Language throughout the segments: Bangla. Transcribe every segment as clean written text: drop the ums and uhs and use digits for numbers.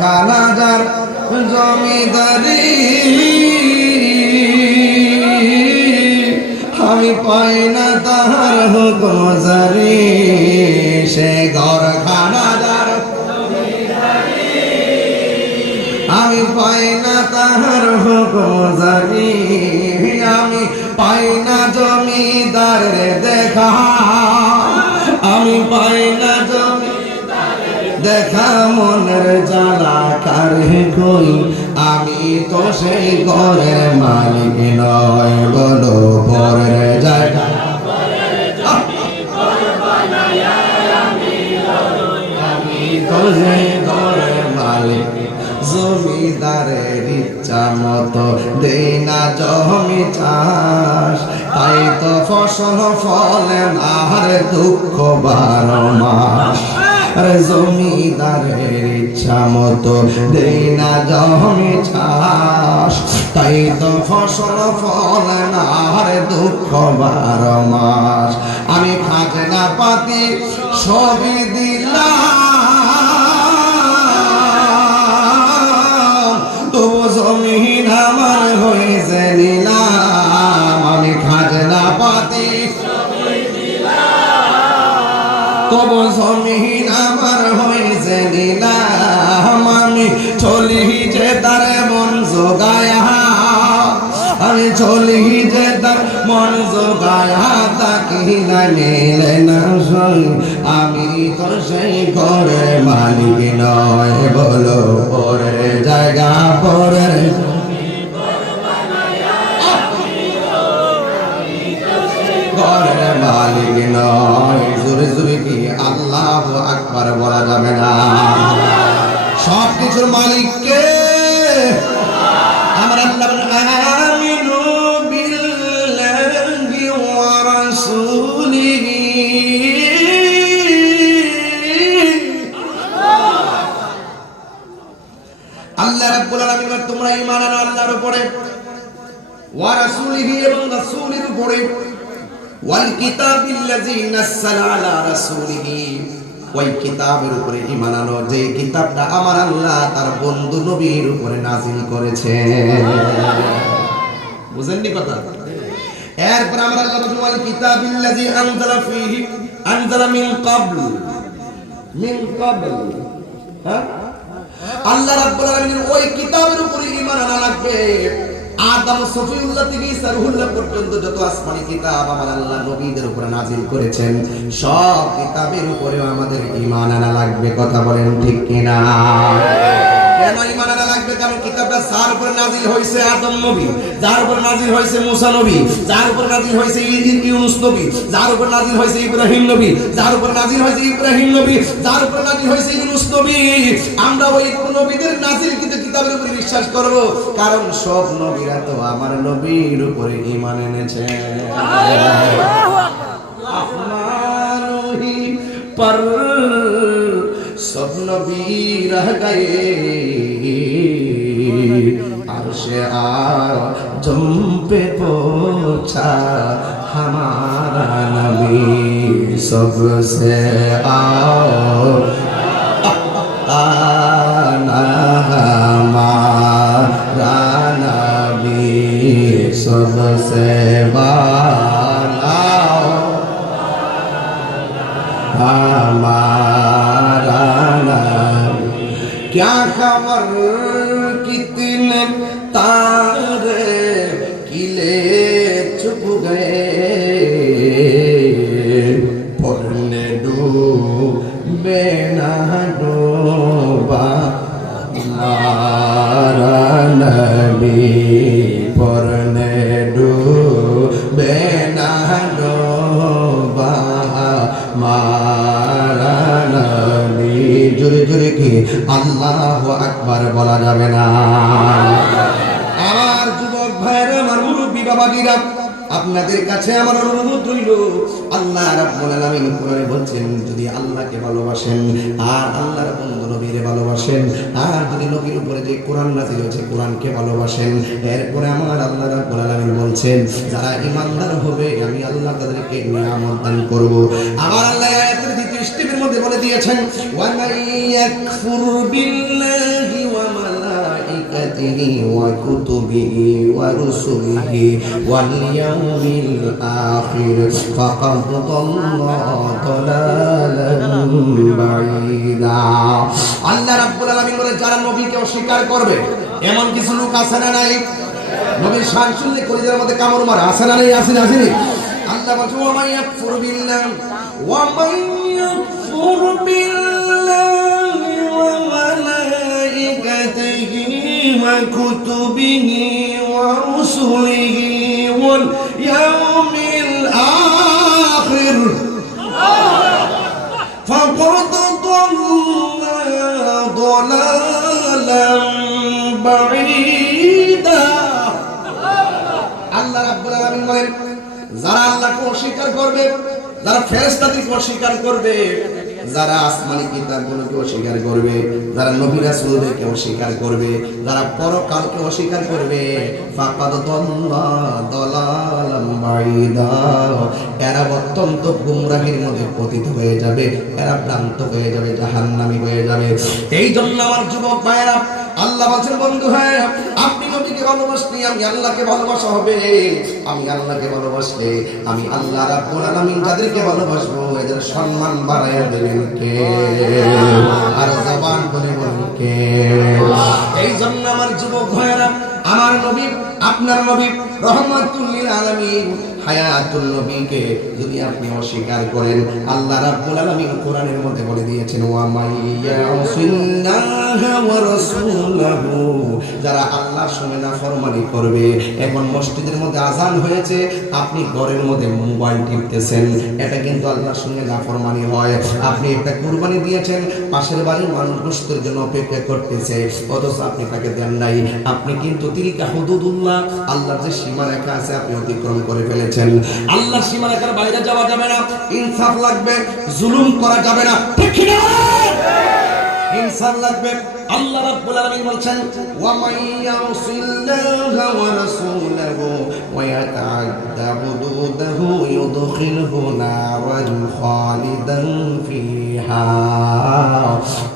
খানা যার জমিদারি আমি পাই না তাহার হুকুম জারি সে ঘর খানা যার আমি পাই না তাহার হুকুম জারি আমি পাই না জমিদার দেখা আমি পাই না দেখা মনের জ্বালা কারে কই আমি তো সেই ঘরের মালিক নয় বলো পরের জায়গা আমি তো সেই ঘরের মালিক জমিদারের ইচ্ছা মতো দেই না জমি চাষ তাই তো ফসল ফলে না আর দুঃখ 12 মাস জমিদারের ইচ্ছা মতো দেই না জমি চাষ তাই তো ফসল ফলে না আর দুঃখ 12 মাস আমি খাজনা পাতি সবই দিলাম তবু জমিন আমার হয়েছে নিলাম আমি খাজনা পাতি তবু জমিন আমার হয়েছে নিলাম আমি চলি যে তার মন জোগায়া আমি চলি যে তার মন জোগায়া তাকি না মেলে না সই আমি তো সেই ঘরের মালিক নয় বলো পরের জায়গা পরের ঘরের মালিক নয় জোরে জোরে কি আল্লাহু আকবার বলা যাবে না সব কিছুর মালিক কে আমার আল্লাহ আমিনু বিল্লাহি ওয়া রাসূলিহি আল্লাহ রাব্বুল আলামিন তোমরা ঈমান আনো আল্লাহর উপরে ওয়া রাসূলিহি এবং রাসূলের উপরে ওয়াল কিতাবিল্লাযী নাযালা আলা রাসূলিহি ওই কিতাবের উপরে ঈমান আনো যে কিতাবটা আমার আল্লাহ তার বন্ধু নবীর উপরে নাযিল করেছেন বুঝেননি কথা এরপর আমার আল্লাহ বলেন ওয়াল কিতাবিল্লাযী আনজালা ফীহি আনজালা মিন ক্বাবল হ্যাঁ আল্লাহ রাব্বুল আলামিনের ওই কিতাবের উপরে ঈমান আনা লাগবে আদম সফিউল্লাহ থেকে ঈসা রূহুল্লাহ পর্যন্ত যত আসমানি কিতাব আমার আল্লাহ নবীদের উপরে নাযিল করেছেন সব কিতাবের উপরেও আমাদের ঈমান আনা লাগবে কথা বলেন ঠিক কিনা কেন ঈমান আনা লাগবে কারণ কিতাবটা যার উপরে নাযিল হয়েছে আদম নবী যার উপরে নাযিল হয়েছে মুসা নবী যার উপরে নাযিল হয়েছে ইউনূস নবী যার উপরে নাযিল হয়েছে ইব্রাহিম নবী যার উপরে নাযিল হয়েছে ইব্রাহিম নবী যার উপরে নাযিল হয়েছে ইউনূস নবী আমরা ওই নবীদের নাযিলকৃত কিতাবের উপরে বিশ্বাস করব কারণ সব নবীরা তো আমার নবীর উপরে ঈমান এনেছেন আসমানহি পর সব নবী রহ গয়ে আরশে আজম पे पहुंचा हमारा नबी सबसे आना हमारा नबी सबसे वाला हमारा नबी क्या खबर कितने तारे किले चुप गए पढ़ने डूबे ना डूबा हमारा नबी पढ़ने डूबे ना डूबा हमारा नबी जुरे जुरे की अल्लाहु আকবার বলা যাবে না আমার যুবক ভাইরা আমার মুরব্বি বাবাজিরা আপনাদের কাছে আমার অনুরোধ রইল আল্লাহ রাব্বুল আলামিন কোরআনে বলছেন যদি আল্লাহকে ভালোবাসেন আর আল্লাহর বন্ধু নবীরে ভালোবাসেন আর যদি নবীর উপরে যে কোরআন নাযিল হয়েছে কোরআনকে ভালোবাসেন এরপরে আমার আল্লাহ রাব্বুল আলামিন বলছেন যারা ঈমানদার হবে আমি আল্লাহ তাদেরকে নিয়ামত দান করব আমার আল্লাহ আয়াতের দ্বিতীয় স্টেপের মধ্যে বলে দিয়েছেন ওয়া মান ইয়াকফুর বিল্লাহি মালাইকাতিহি ওয়া কুতুবিহি ওয়া রুসুলিহি ওয়াল ইয়াউমিল আখির ফাকাদ দাল্লা দালালান বাঈদা। আল্লাহ রাব্বুল আলামিন বলে যারা নবীকে অস্বীকার করবে এমন কিছু লোক আছে না নাই? নবীর শান শুনলে কলিজার মধ্যে কামড় মারে, আছে না নাই? আছে না? আসেনি? আল্লাহ বলছে ওয়া মান ইয়াকফুর বিল্লাহ ওয়া মান ইয়াকফুর বিল্লাহি ওয়া মালাইকাতিহি ওয়া কুতুবিহি ওয়া রুসুলিহি ওয়াল ইয়াউমিল আখির ফাকাদ দাল্লা দালালান বাঈদা। আল্লাহ রাব্বুল আলামিন বলেন যারা আল্লাহকে অস্বীকার করবে, যারা ফেরেশতাদেরকে অস্বীকার করবে, যারা আসমানি কিতাবগুলোকে অস্বীকার করবে, যারা নবী রাসূলদেরকে অস্বীকার করবে, যারা পরকালকে অস্বীকার করবে, ফাকাদ দাল্লা দালালান বাঈদা, এরা অত্যন্ত গুমরাহির মধ্যে পতিত হয়ে যাবে, এরা ভ্রান্ত হয়ে যাবে, জাহান্নামী হয়ে যাবে। এই জন্য আমার যুবক ভাইয়েরা, আল্লাহ বলছেন বন্ধু হ্যাঁ আপনি নবীকে ভালোবাসলে আমি আল্লাহকে ভালোবাসা হবে, আমি আল্লাহকে ভালোবাসলে আমি আল্লাহ রাব্বুল আলামিন যাদেরকে ভালোবাসবো এদের সম্মান বাড়াইয়া দেবেন কে? আর জবান বলে বলেন কে? এই জন্য আমার যুবক ভাইয়েরা, আমার নবী আপনার নবী রহমাতুল লিল আলামিন হায়াতুল নবীকে যদি আপনি অস্বীকার করেন, আল্লাহ রাব্বুল আলামিন কোরআনের মধ্যে বলে দিয়েছেন ওয়া মাইয়াসিল্লাহা ওয়া রাসূলাহু, যারা আল্লাহর সঙ্গে নাফরমানি করবে। এখন মসজিদের মধ্যে আযান হয়েছে, আপনি ঘরের মধ্যে মোবাইল টিপতেছেন, এটা কিন্তু আল্লাহর সঙ্গে নাফরমানি হয়। আপনি একটা কুরবানি দিয়েছেন, পাশের বাড়ির মানুষ গোশতের জন্য অপেক্ষা করতেছে, অথচ আপনি তাকে দেন নাই, আপনি কিন্তু তিলকা হুদুদুল্লাহ, আল্লাহর যে সীমারেখা আছে আপনি অতিক্রম করে ফেলেছেন। আল্লাহর সীমারেখার বাইরে যাওয়া যাবে না, ইনসাফ লাগবে, জুলুম করা যাবে না, ঠিক কি না? ইনসাফ লাগবে। আল্লাহ রাব্বুল আলামিন বলছেন ওয়া মাইয়াসিল্লাহা ওয়া রাসূলাহু ওয়া ইয়াতাআদ্দা হুদুদাহু ইউদখিলহু নারান খালিদান ফিহা।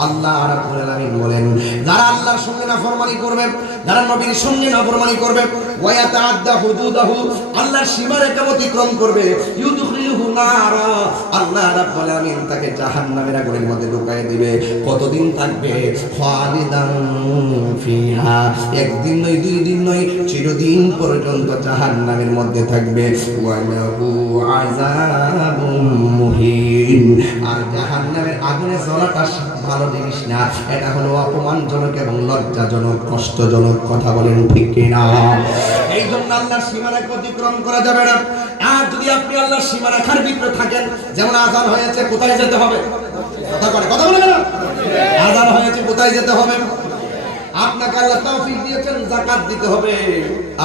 আল্লাহ রাব্বুল আলামিন বলেন যারা আল্লাহর সঙ্গে নাফরমানি করবে, যারা নবীর সঙ্গে নাফরমানি করবে, ওয়া ইয়াতাআদ্দা হুদুদাহু, আল্লাহর সীমারেখা অতিক্রম করবে, ইউদখিলহু নারা, আল্লাহ রাব্বুল আলামিন তাকে জাহান্নামের আগুনের মধ্যে ঢুকায় দিবে। কতদিন থাকবে? খালিদান ফিহা, একদিন নয়, দুই দিন নয়, চিরদিন পর্যন্ত জাহান্নামের মধ্যে থাকবে। ওয়া লাহু আযাবুম মুহিন, আর জাহান্নামের আগুনে জ্বলাটা ভালো জিনিস না, এটা হলো অপমানজনক এবং লজ্জাজনক, কষ্টজনক। কথা বলেন ঠিক কি না? এই জন্য আল্লাহর সীমারেখা অতিক্রম করা যাবে না। আর যদি আপনি আল্লাহর সীমারেখার ভিতরে থাকেন, যেমন আযান হয়েছে, কোথায় যেতে হবে? কথা বলে না, আযান হয়েছে কোথায় যেতে হবে? আপনাকে আল্লাহ তৌফিক দিয়েছেন যাকাত দিতে হবে,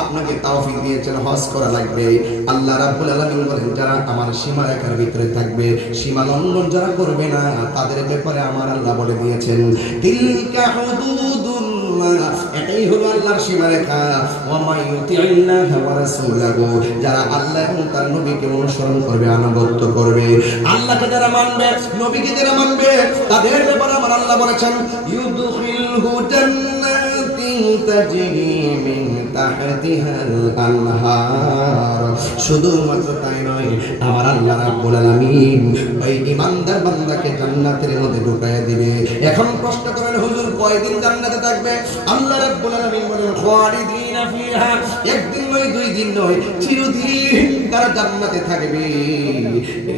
আপনাকে তৌফিক দিয়েছেন হজ করা লাগবে। আল্লাহ রাব্বুল আলামিন বলেন যারা আমার সীমারেখার ভিতরে থাকবে, সীমা লঙ্ঘন যারা করবে না, তাদের ব্যাপারে আমার আল্লাহ বলে দিয়েছেন তিলকা হুদুদুল্লাহ, এটাই হলো আল্লাহর সীমারেখা। ওয়া মাইয়ুতিল্লাহ ওয়া রাসূলাহু, যারা আল্লাহ এবং তার নবীকে অনুসরণ করবে, আনুগত্য করবে, আল্লাহকে যারা মানবে, নবীকে যারা মানবে, তাদের ব্যাপারে আমার আল্লাহ বলেছেন ইউদখিলহু জান্নাতিন তাজরি মিন তাহতিহাল আনহার। শুধুমাত্র তাই নয়, আমার আল্লাহ রাব্বুল আলামিন ওই ঈমানদার বান্দাকে জান্নাতের মধ্যে ঢুকায়া দিবে। এখন প্রশ্ন করেন হুজুর কয়দিন জান্নাতে থাকবে? আল্লাহ রাব্বুল আলামিন বলেন খালিদিনা ফিহা, একদিন নয়, দুই দিন নয়, চিরদিন তারা জান্নাতে থাকবে।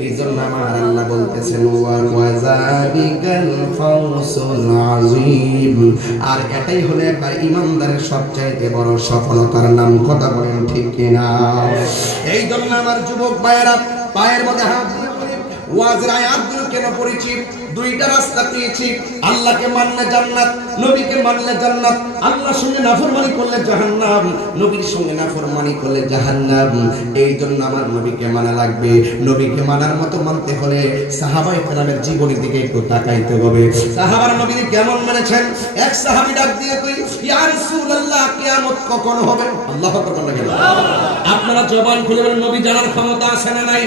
এইজন্য আমার আল্লাহ বলতেছেন ওয়া যালিকাল ফাওজুল আযীম, আর এটাই হলো একটা ঈমানদারের সবচাইতে বড় সফলতার নাম। কথা বলেন ঠিক কি না? এই জন্য আমার যুবক ভাইয়েরা, পায়ের মধ্যে হাত দিয়ে ওয়াজের আয়াতগুলো কেন পড়েছি? দুইটা রাস্তা পেয়েছি, আল্লাহকে মানলে জান্নাত, নবীকে মানলে জান্নাত। আল্লাহর সঙ্গে নাফরমানি করলে জাহান্নাম, নবীর সঙ্গে নাফরমানি করলে জাহান্নাম। এই জন্য আমার নবীকে মানা লাগবে। নবীকে মানার মতো মানতে হলে সাহাবায়ে কেরামের জীবনের দিকে একটু তাকাইতে হবে। সাহাবার নবীকে কেমন মেনেছেন? এক সাহাবী ডাক দিয়ে কই ইয়া রাসূলুল্লাহ কিয়ামত কখন হবে? আল্লাহু আকবার বলেন। আপনারা জবান খুলে বলেন নবী জানার ক্ষমতা আছে না নাই?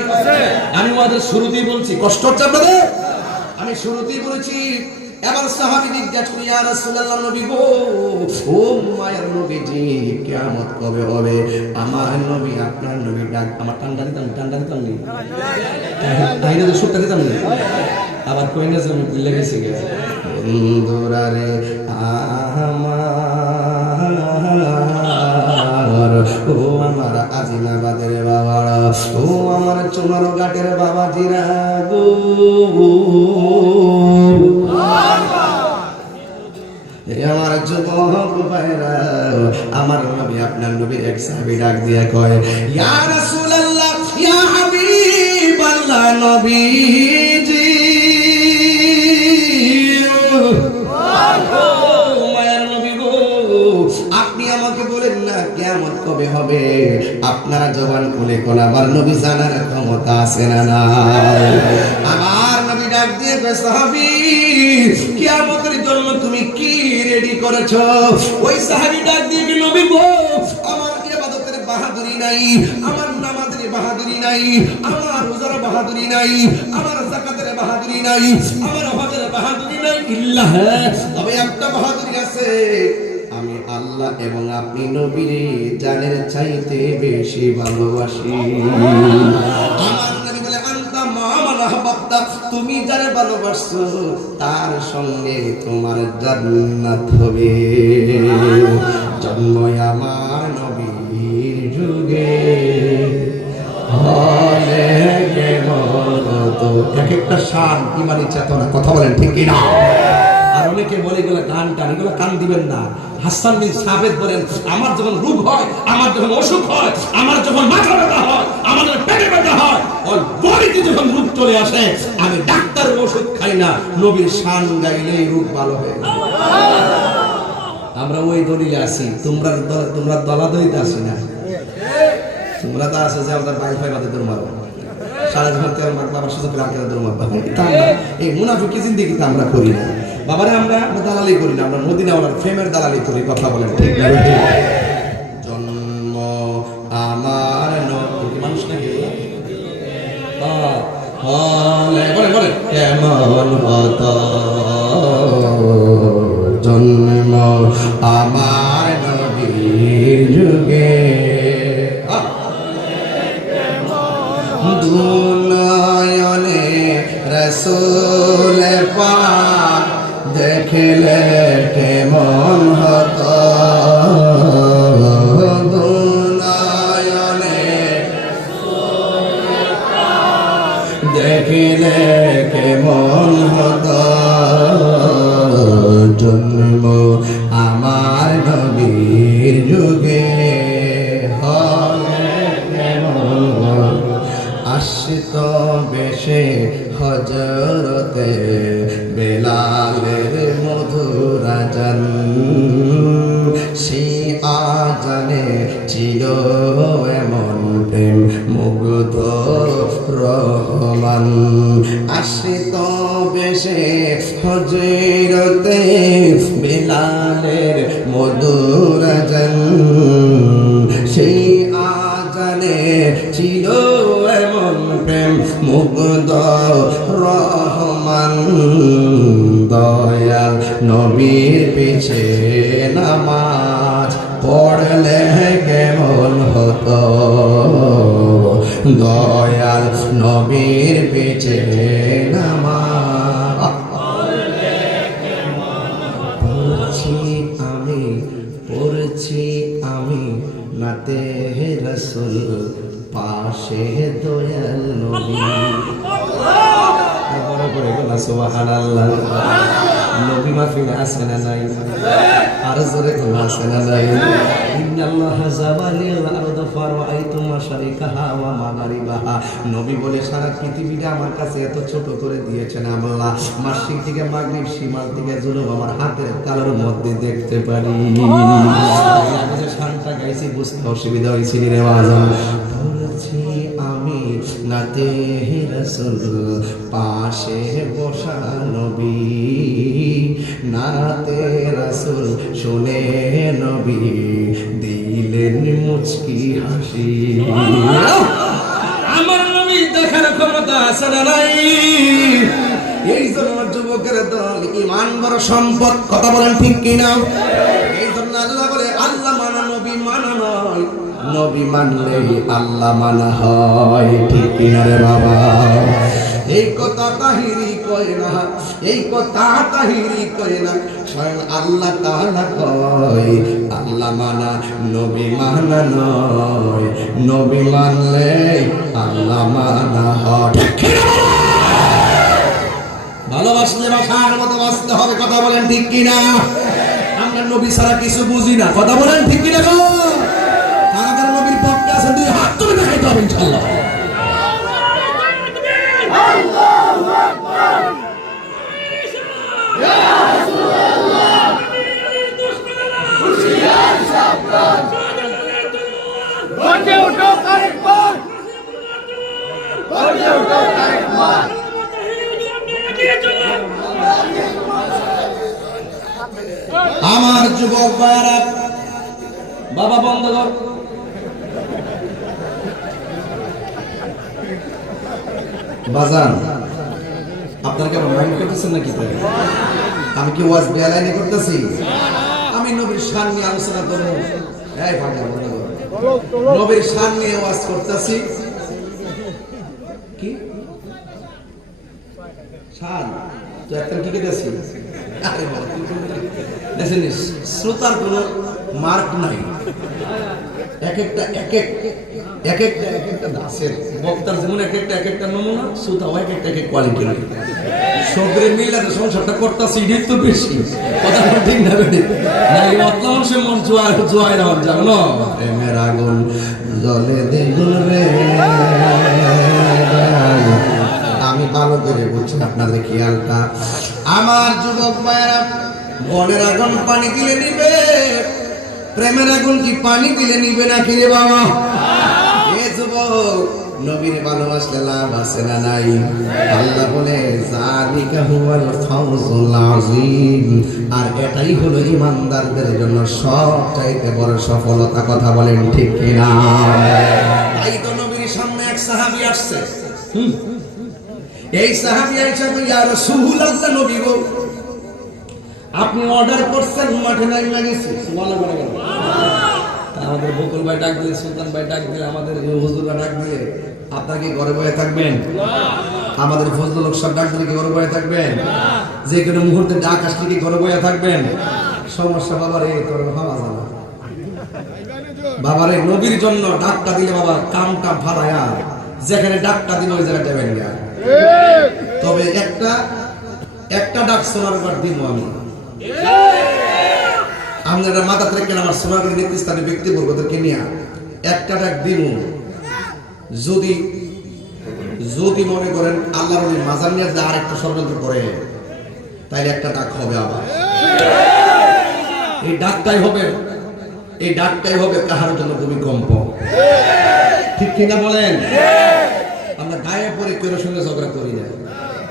আমি ওয়াজের শুরুতেই বলছি, কষ্ট হচ্ছে আপনাদের? আমি শুরুতেই বলেছি এবার সাহাবী জিজ্ঞাসা করে ইয়া রাসূলুল্লাহ নবী গো ও মায়ের নবীজি কিয়ামত কবে হবে? আমার নবী আপনার নবী ডাক আমার ঠান্ডা দিতাম নি আইনা তো সুটটা দিতাম নি আবার কই না আমি ভুলে গেছি গে বন্ধুরারে আমার ও আমার আজিনাবাদের বাবারা ও আমার চুনারো ঘাটের বাবাজিরা গো আমার যুবক ভাইরা আমার নবী আপনার নবী এক সাহাবী ডাক দিয়া কয় ইয়া রাসূলুল্লাহ ইয়া হাবিবাল্লাহ নবীজি মায়ের নবী গো আপনি আমাকে বলেন না কিয়ামত কবে হবে? আপনারা জবান খুলে কোন আমার নবী জানার ক্ষমতা আছে না না? আমার নবী ডাক দিয়ে কয় সাহাবী কিয়ামতের জন্য তুমি কি রেডি করেছো? ওই সাহাবী ডাক দিয়ে কি নবী গো আমার ইবাদতের বাহাদুরি নাই, আমার নামাজের বাহাদুরি নাই, আমার রোজার বাহাদুরি নাই, আমার যাকাতের বাহাদুরি নাই, আমার হজের বাহাদুরি নাই, ইল্লাহ তবে একটা বাহাদুরি আছে, আমি আল্লাহ এবং আপনি নবীরে জানের চাইতে বেশি ভালোবাসি। আমার নবী বলে আনতা মামান আহবাবতা তুমি যারে ভালোবাসছো তার সঙ্গে তোমার জান্নাত হবে। জন্ম আমার নবীর যুগে হলে কেমন তো এক একটা শান ইমানি চেতনা কথা বলেন ঠিক কি না? আর অনেকে বলে এগুলো গান টান এগুলো কান দিবেন না। হাসান বিন সাবেত বলেন আমার যখন রোগ হয়, আমার যখন অসুখ হয়, আমার যখন মাথা ব্যথা হয়, আমার পেটে ব্যথা হয়, ওই বডিতে যখন রোগ চলে আসে আমি ডাক্তারের ওষুধ খাই না, নবীর শান গাইলেই রোগ ভালো হয়ে যায়। আমরা ওই দলিলে আছি, তোমরা দলাদলিতে আসি না। তোমরা তো আসো যে আমাদের বাইক ফাই বাদে তোর মারো সারা জীবন তেল মারবো আবার সুযোগ রাখতে তোর মারবো। এই মুনাফিকি জিন্দেগি তো আমরা করি না বাবারে, আমরা দালালি করি না, আমরা মদিনাওয়ালার ফেমের দালালি করি। কথা বলেন ঠিক না? জন্ম আমার নবী মানুষ নাকি বলে কেমন হতো জন্ম আমার নবীর যুগে দুনয়নে রাসূল পাক দেখলে কেমন হতো দুনয়নে দেখলে কেমন হতো জন্ম আমার নবীর যুগে আসিত বেশে হযরতে বেলালের মধুর আযান সেই আযানে ছিল এমন প্রেম মুগ্ধ রহমান। আসিত বেশে হযরতে বেলালের মধুর আযান সেই আযানে ছিল এমন প্রেম মুগ্ধ রহমান। দয়াল নবীর পিছে নামাজ পড়লে কেমন হতো দয়াল নবীর পিছে নামাজ পড়ছি আমি নাতে রাসূল পাশে দয়াল নবী বড় করে বলা সুবহানাল্লাহ। নবী মাহফিল আছে না নাই? আর জোরে কোন আছে না নাই? ইন্নাল্লাহা যাওয়ালিল আরদ ফারাআইতুম মাশারিকাহা ওয়া মাগারিবাহা। নবী বলে সারা পৃথিবীটা আমার কাছে এত ছোট করে দিয়েছেন আল্লাহ, মাশরিক থেকে মাগরিব শিমাল থেকে জুনুব আমার হাতের তালুর মধ্যে দেখতে পারি। আমি যে শানটা গাইছি বুঝতে অসুবিধা হয়েছিল রে বাজান। বলছি আমি নাতে রাসূল পাশে বসা নবী নাতে রাসূল শুনে নবী দিলেন মুচকি হাসি। আমার নবী দেখার ক্ষমতা আছে না নাই? এই জন্য যুবক বুজুর্গের দল, ঈমান বড় সম্পদ, কথা বলেন ঠিক কি না? এই জন্য আল্লাহ বলে আল্লাহ মানা নবী মানা নয়, নবী মানলেই আল্লাহ মানা হয়, ঠিক কি না রে বাবা? এই কথা তাহিরি কয় না, এই কথা তাহিরি কয় না, স্বয়ং আল্লাহ তাআলা কয় আল্লাহ মানা নবী মানা নয়, নবী মানলে আল্লাহ মানা হয়। ভালোবাসলে বাসার মতো বাঁচতে হবে, কথা বলেন ঠিক কিনা? আমরা নবী ছাড়া কিছু বুঝি না, কথা বলেন ঠিক কিনা গো? কারা নবীর পক্ষে আছে দুই হাত তুলে দেখাইতে হবে ইনশাআল্লাহ। আল্লাহু আকবার, ইয়া রাসূলুল্লাহ, হুশিয়ার সাবধান, বলতে উঠো আরেকবার, বলতে উঠো আরেকবার। আমার যুবক ভাইরা, বাবা বন্ধ কর, বাজান আপনার কেমন মাইন্ড করতেছেন নাকি? আমি কি ওয়াজ বেলাইনে করতেছি? আমি নবীর শান নিয়ে আলোচনা করব, এই ভাই বন্ধ কর, নবীর শান নিয়ে ওয়াজ করতেছি। কি শান তো একটা কি কেটেছি? আরে বাবা দেখেন, শ্রোতার কোনো মার্ক নাই, এক একটা দাসের বক্তার যেমন এক একটা নমুনা, শ্রোতা এক একটা কোয়ালিটি। সবরে মিলাতে সংসারটা করতেছি, এটাই তো বেশি, কথা ঠিক না বেশি নাই অতলাংশে মন জোয়াই রাখুন, জানো প্রেমের আগুন জলে দেখুন রে। আমি ভালো করে বুঝছি আপনাদের খেয়ালটা। আমার যুবক ভাইয়েরা, বনের আগুন পানি দিলে নিবে, প্রেমের আগুন কি পানি দিলে নিবে না কি রে বাবা? এ যুবক, নবীর ভালোবাসলে লাভ আছে না নাই? আল্লাহ বলে যালিকা হুয়াল ফাওজুল আযীম, আর এটাই হলো ঈমানদারদের জন্য সবচাইতে বড় সফলতা, কথা বলেন ঠিক কি না? তাই তো নবীর সামনে এক সাহাবী আসছে, এই সাহাবী আয়েশা বলে ইয়া রাসূলুল্লাহ, নবী গো আপনি অর্ডার করছেন, মাঠে নাই লাগিয়েছি, সুবহানাল্লাহ বলে গেল। আমাদের বকুল ভাই ডাক দিলে, সুলতান ভাই ডাক দিলে, আমাদের হুজুররা ডাক দিলে আপনারা কি ঘরে বসে থাকবেন? আমাদের ফজলুল হক সাহেব ডাক দিলে কি ঘরে বসে থাকবেন? যে কোনো মুহূর্তে ডাক আসলে কি ঘরে বসে থাকবেন? সমস্যা বাবারে, তোর ভাবা জানা বাবারে, নবীর জন্য ডাকটা দিলে বাবা কামটা ফালায়া যেখানে ডাকটা দিল ওই জায়গায় যাবেন না। তবে একটা ডাক শোনার পর দিব আমি আপনারা মাথা থেকে আমার সোনার নেতৃস্থানে ব্যক্তি বর্গদেরকে নিয়ে একটা ডাক দিব। যদি মনে করেন আল্লাহর ওই মাজার নিয়ে যে আর একটা ষড়যন্ত্র করে, তাইলে একটা ডাক হবে আবার। এই ডাকটাই হবে কাহার জন্য ভূমিকম্প, ঠিক কিনা বলেন? আমরা গায়ে পরে কেউ সঙ্গে ঝগড়া করি না।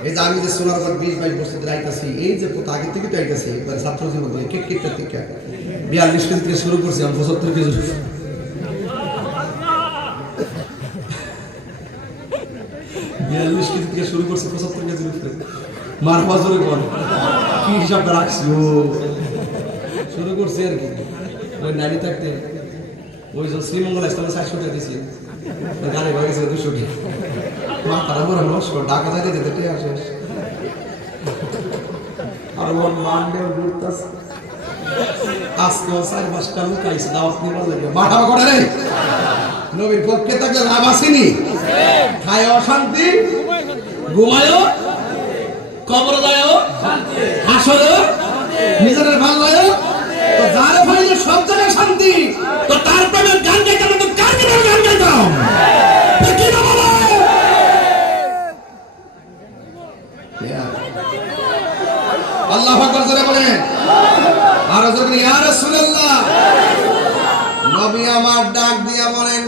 এই যে আমি যে সোনার পর 20-22 বছর ধরে আইতাছি, এই যে কত আগে থেকে তো আইতাছি, একবার ছাত্র জীবন থেকে কেটে থেকে 42 কেজি থেকে শুরু করছি, আমি 75 কেজি 42 কেজি থেকে শুরু করছি, 75 কেজির উপরে। মার বাজরে বল কি হিসাবটা রাখছি, ও শুরু করছি আর কি। ওই নানি থাকতে ওই যে শ্রীমঙ্গল ইসলামে 400 টাকা দিয়েছি, গাড়ি ভাগে গেছে 200 টাকা। মা তারা বড় নষ্ট ঢাকা যাইতে যেতে আসে, আর ওর মান্ডেও ঘুরতেছে। আজকেও 4-5টা লোক আইসে দাওয়াত নিবার লাগে, মাথা করে রে। নবীর পক্ষে থাকলে লাভ আসেনি, খায় অশান্তি, ঘুমায়ও, কবর দায়ও, হাসরেও, নিজের ভাল লাগে। তো যারে ভাইলে সব জায়গায় শান্তি, তো তার প্রেমের গান গাইতে তো কার কি গান গাইতাম, ঠিক কি না বলো? আল্লাহু আকবার জোরে বলেন, আর জোরে ইয়া রাসূলুল্লাহ। নবী আমার ডাক দিয়া বলেন,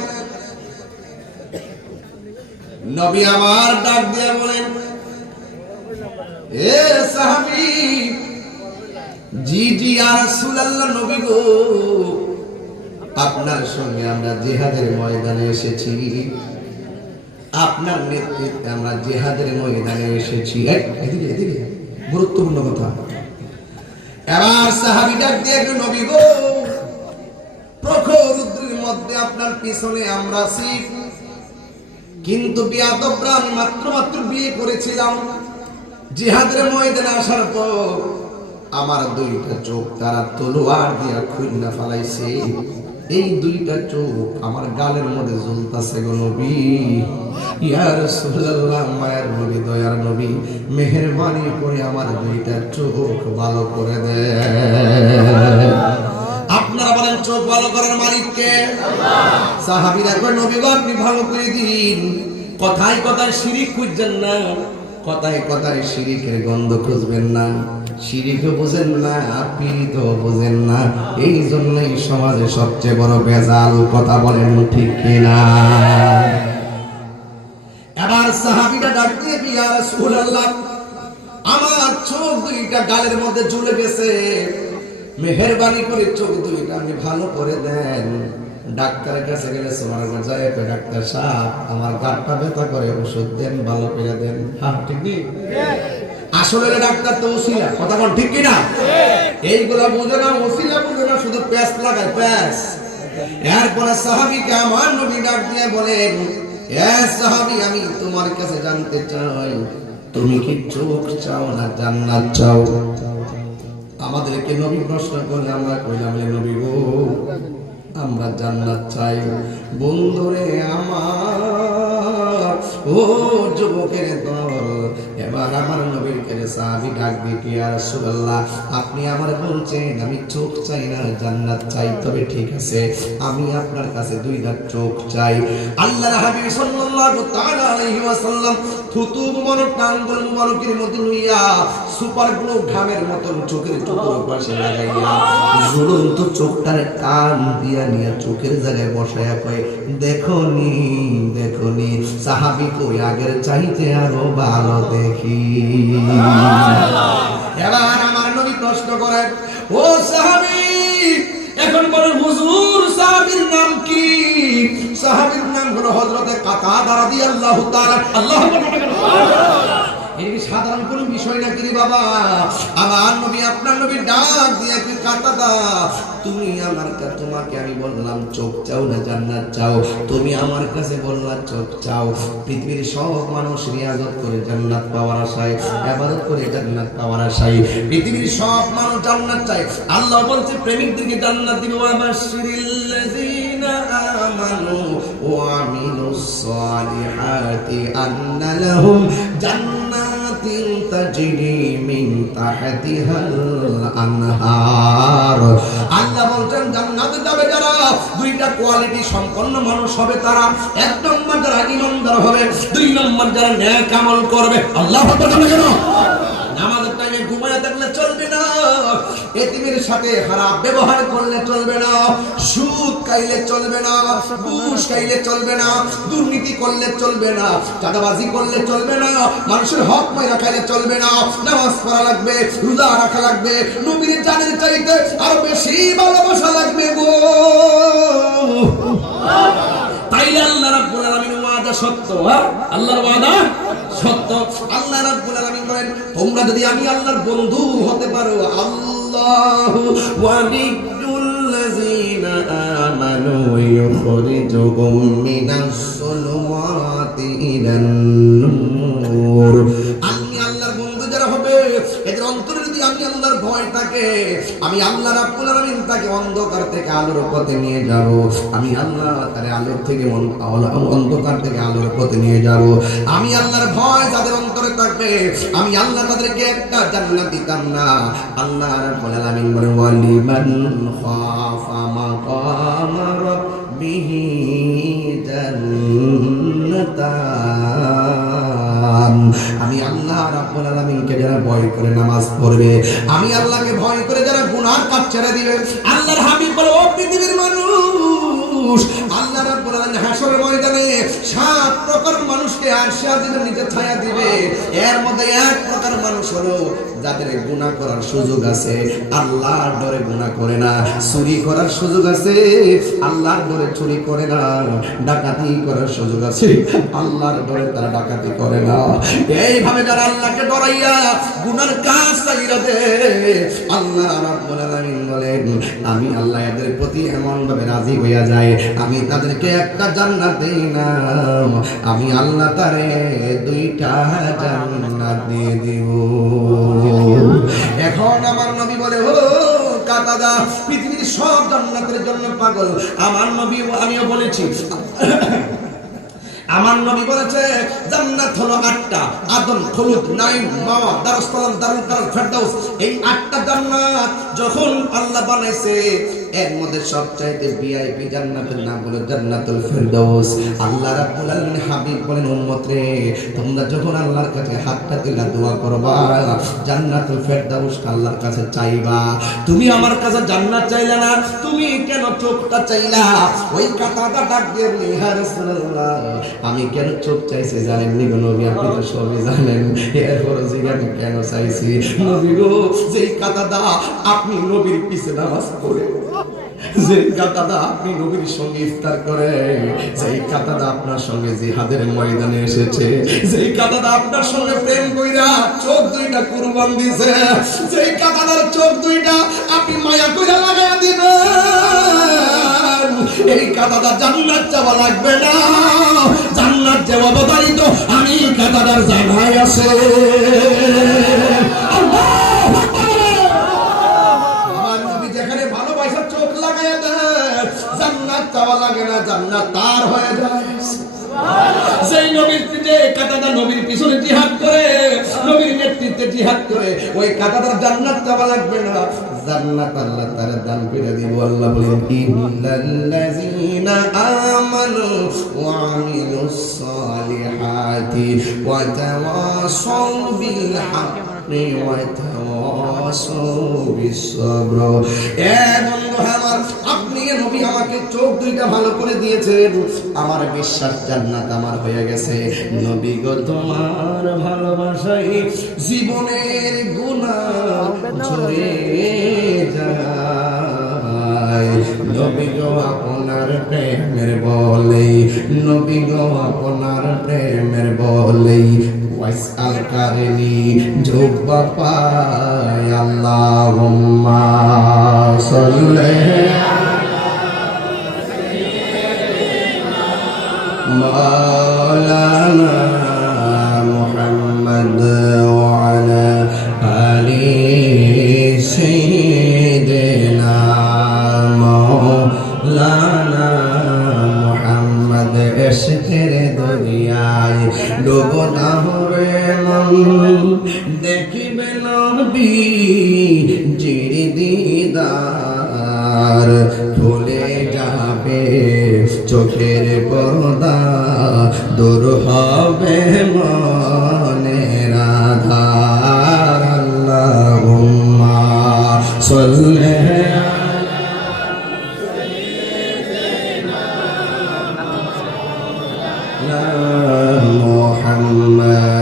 নবী আমার ডাক দিয়া বলেন, এ সাহাবী, জি জি ইয়া রাসূলুল্লাহ, নবী গো আপনার সঙ্গে আমরা জিহাদের ময়দানে এসেছি, আপনার নেতৃত্বে আমরা জিহাদের ময়দানে এসেছি। এদিকে গুরুত্বপূর্ণ কথা। এবার সাহাবী ডাক দিয়ে নবী গো, প্রখর রৌদ্রের মধ্যে আপনার পিছনে আমরা আছি, কিন্তু বিয়াদবরা আমি মাত্র বিয়ে করেছিলাম, জিহাদের ময়দানে আসার পর আমার দুইটা চোখ তারা তলোয়ার দিয়া খুইলা ফেলাইছে। এই দুইটা চোখ আমার গালের মধ্যে জ্বলতাছে গো নবী। ইয়া রাসূলুল্লাহ, মায়ের নবী, দয়ার নবী, মেহেরবানি করে আমার দুইটা চোখ ভালো করে দেন। আপনারা বলেন চোখ ভালো করার মালিক কে? আল্লাহ। সাহাবীরা কয় নবী গো আপনি ভালো করে দিন। কথায় কথায় শিরিক খুঁজছেন না, কথায় কথায় শিরিকের গন্ধ খুঁজবেন না, শিরিকও বোঝেন না, পীড়িতও বোঝেন না। এই জন্যই সমাজে সবচেয়ে বড় ভেজাল। কথা বলেন ঠিক কিনা? এবার সাহাবীরা ডাক দিয়ে ইয়া রাসূলুল্লাহ, আমার চোখ দুইটা গালের মধ্যে ঝুলে গেছে, মেহেরবানি করে চোখ দুইটা আপনি ভালো করে দেন। ডাক্তারের কাছে গেলে সোনারগঞ্জ যায়, ডাক্তার সাহেব আমার গাঁটটা ব্যথা করে, ওষুধ দেন, ভালো করে দেন। হ্যাঁ ঠিক নেই? আসলে ডাক্তার তো ওসিলা। কথা বল ঠিক কিনা? এইগুলা বুঝে না, ওসিলা বুঝে না, শুধু প্যাস লাগায় প্যাস। এরপরে সাহাবীকে আমার নবী ডাক দিয়ে বলেন, এ সাহাবী, আমি তোমার কাছে জানতে চাই, তুমি কি চোখ চাও না জান্নাত চাও? আমাদেরকে নবী প্রশ্ন করলে আমরা কইলাম, নবী গো আমরা জান্নাত চাই। বন্ধুরে আমার, ও যুবকের দল, এবার আমার নবীর কাছে সাহাবী ডাক দিয়ে ইয়া রাসূলুল্লাহ, আপনি আমার বলছেন আমি চোখ চাই না জান্নাত চাই, তবে ঠিক আছে আমি আপনার কাছে দুইটা চোখ চাই। আল্লাহর হাবিব সাল্লাল্লাহু তাআলা আলাইহি ওয়াসাল্লাম থুতু মুবারক টাঙ্গুল মুবারকের মধ্যে লইয়া সুপার গ্লো ঘামের মতন চোখের টুকরো পাশে লাগাইয়া ঝুলন্ত চোখটার কান দিয়া নিয়ে চোখের জায়গায় বসায়া কয়, দেখোনি দেখোনি সাহাবী কই আগের চাইতে আরো ভালো দেখি। এবার আমার নবী প্রশ্ন করেন, ও সাহাবী এখন বলে হুজুর সাহাবীর নাম কি? সাহাবীর নাম হলো হযরতে কাতাদা রাদিয়াল্লাহু তাআলা। আল্লাহু আকবার। এই সাধারণ কোন বিষয় না কি বাবা? আমার নবী আপনার নবী ডাক দিয়ে কি কাতাদা, তুমি আমার কাছে, তোমাকে আমি বললাম চোখ চাও না জান্নাত চাও, তুমি আমার কাছে বললা চোখ চাও। পৃথিবীর সব মানুষ রিয়াজত করে জান্নাত পাওয়ার আশায়, ইবাদত করে জান্নাত পাওয়ার আশায়, পৃথিবীর সব মানুষ জান্নাত চায়। আল্লাহ বলছে প্রেমিকদেরকে জান্নাত দিব। ওয়াবাশশিরিল্লাযীনা আমানু ওয়া আমিলুস সালিহাতি আন্না লাহুম জান্নাতিন তাজরি মিন তাহতিহাল আনহার। আল্লাহ বলছেন জান্নাতে যাবে যারা, দুইটা কোয়ালিটি সম্পন্ন মানুষ হবে তারা। এক নম্বর যারা ঈমানদার হবে, দুই নম্বর যারা নেক আমল করবে। আল্লাহু আকবার। কেন নামাজের টাইমে ঘুমায় থাকলে চলবে না, এতিমের সাথে খারাপ ব্যবহার করলে চলবে না, সুদ খাইলে চলবে না, ঘুষ খাইলে চলবে না, দুর্নীতি করলে চলবে না, চাঁদাবাজি করলে চলবে না, মানুষের হক মাইরা খাইলে চলবে না। নামাজ পড়া লাগবে, রোজা রাখা লাগবে, নবীর জানের চাইতে আরো বেশি ভালোবাসা লাগবে গো। তাইলে আল্লাহ রাব্বুল আলামিনের ওয়াদা সত্য। আল্লাহর ওয়াদা সত্য। আল্লাহ রাব্বুল আলামিন বলেন, তোমরা যদি আমি আল্লাহর বন্ধু হতে পারো, আল্লাহু ওয়ালিয়্যুল্লাযীনা আমানু ইউখরিজুহুম মিনাস সুলুমাতি ইলান নূর। আমি আল্লাহর বন্ধু যারা হবে, এদের অন্তরে যদি আমি আল্লাহর ভয় থাকে, আমি আল্লাহ রাব্বুল আলামিন তাকে অন্ধকার থেকে আলোর পথে নিয়ে যাব। আমি আল্লাহ তারে আলোর থেকে অন্ধকার থেকে আলোর পথে নিয়ে যাব। আমি আল্লাহর ভয় যাদের অন্তরে থাকবে, আমি আল্লাহ তাদেরকে একটা জান্নাত দিতাম না। আল্লাহ রাব্বুল আলামিন বলেন, ওয়ালিমান খাফা মাকাম রাব্বিহি জান্নাতান। আমি আল্লাহ রাব্বুল আলামিনকে যারা ভয় করে নামাজ পড়বে, আমি আল্লাহকে ভয় করে যারা গুনাহ কাজ ছেড়ে দিবে, আল্লাহর হাবিব বলে, ও পৃথিবীর মানুষ মানুষ আল্লাহ রাব্বুল আলামিন হাসরের ময়দানে 7 প্রকার মানুষকে আরশে আজিমের নিচে ছায়া দিবে। এর মধ্যে এক প্রকার মানুষ হলো যাদের গুনাহ করার সুযোগ আছে, আল্লাহর ডরে গুনাহ করে না। চুরি করার সুযোগ আছে, আল্লাহর ডরে চুরি করে না। ডাকাতি করার সুযোগ আছে, আল্লাহর ডরে তারা ডাকাতি করে না। এইভাবে যারা আল্লাহকে ডরাইয়া গুনার কাজ ছাইরা দেয়, আল্লাহ রাব্বুল আলামিন বলেন আমি আল্লাহ এদের প্রতি এমন ভাবে রাজি হইয়া যায়, আমি তাদেরকে একটা জান্নাত দেই না, আমি আল্লাহ তারে 2টা জান্নাত দিয়ে দিব। এখন আমার নবী বলে, ও কাতাদা, পৃথিবীর সব জান্নাতের জন্য পাগল। আমার নবী, আমিও বলেছি, আমার নবী বলেছে জান্নাত হলো 8টা, আদম, খুলুদ, নাঈম, মাওয়া, দারুস সালাম, দারুল কারার, ফেরদাউস। এই 8টা জান্নাত যখন আল্লাহ বানাইছে, এর মধ্যে সবচাইতে ভিআইপি জান্নাতের নাম হলো জান্নাতুল ফেরদাউস। আল্লাহ রাব্বুল আলামিন হাবিব বলেন, উম্মত রে, তোমরা যখন আল্লাহর কাছে হাতটা তুলে দোয়া করবা, জান্নাতুল ফেরদাউস আল্লাহর কাছে চাইবা। তুমি আমার কাছে জান্নাত চাইলা না, তুমি কেন চোখটা চাইলা? ওই কথাটা ডাক দিয়ে বলি, ইয়া রাসূলুল্লাহ, আমি কেন চোখ চাইছি জানেন নি গো নবী? আপনি তো সবই জানেন, এরপর জিজ্ঞাসা কেন চাইছি? নবী গো, যেই কথাটা আপনি নবীর পিছে নামাজ পড়ে, যে কাতাদা আপনি নবীর সঙ্গে ইফতার করে, যেই কাতাদা আপনার সঙ্গে জিহাদের ময়দানে এসেছে, যেই কাতাদা আপনার সঙ্গে প্রেম কইরা চোখ 2টা কুরবান দিয়েছে, যেই কাতাদার চোখ 2টা আপনি মায়া কইরা লাগায়া দিবেন, এই কাতাদা জান্নাত চাওয়া লাগবে না, জান্নাত যে অবধারিত আমি কাতাদার জানাই আছে। জান্নাত চাওয়া লাগে না, জান্নাত তার হয়ে যায়। সেই নবীর যে কাতাদা নবীর পিছনে জিহাদ করে, নবীর নেতৃত্বে জিহাদ করে, ওই কাতাদার জান্নাত চাওয়া লাগবে না, জান্নাত আল্লাহ তাআলা দান করে দিব। আল্লাহ বলেন, ইন্নাল্লাযীনা আমানু ওয়া আমিলুস সালিহাতি ওয়া তাওয়াসাউ বিল হাক্কি ওয়া তাওয়াসাউ বিস সাবর। এ বন্ধু আমার, আপনি নবী আমাকে চোখ 2টা ভালো করে দিয়েছেন, আমার বিশ্বাস জান্নাত আমার হয়ে গেছে। নবী গো, তোমার ভালোবাসায় জীবনের গুনাহ ঝরে যায়। নবী গো, আপনার প্রেমের বলে, নবী গো, আপনার প্রেমের বলে ওয়াসআল কারিনি জোবা পায়। আল্লাহুম্মা সাল্লি মাওলানা মুহাম্মদ ওয়া আলা আলি সাইয়্যিদিনা মাওলানা মুহাম্মদ। এশকের দরিয়ায় ডুবো না রে মন, দেখিবে নবী জির দিদার, ভুলে যাবে চোখের পর্দা, দূর হবে মনের আধার। আল্লাহুম্মা সাল্লি আলা মুহাম্মদ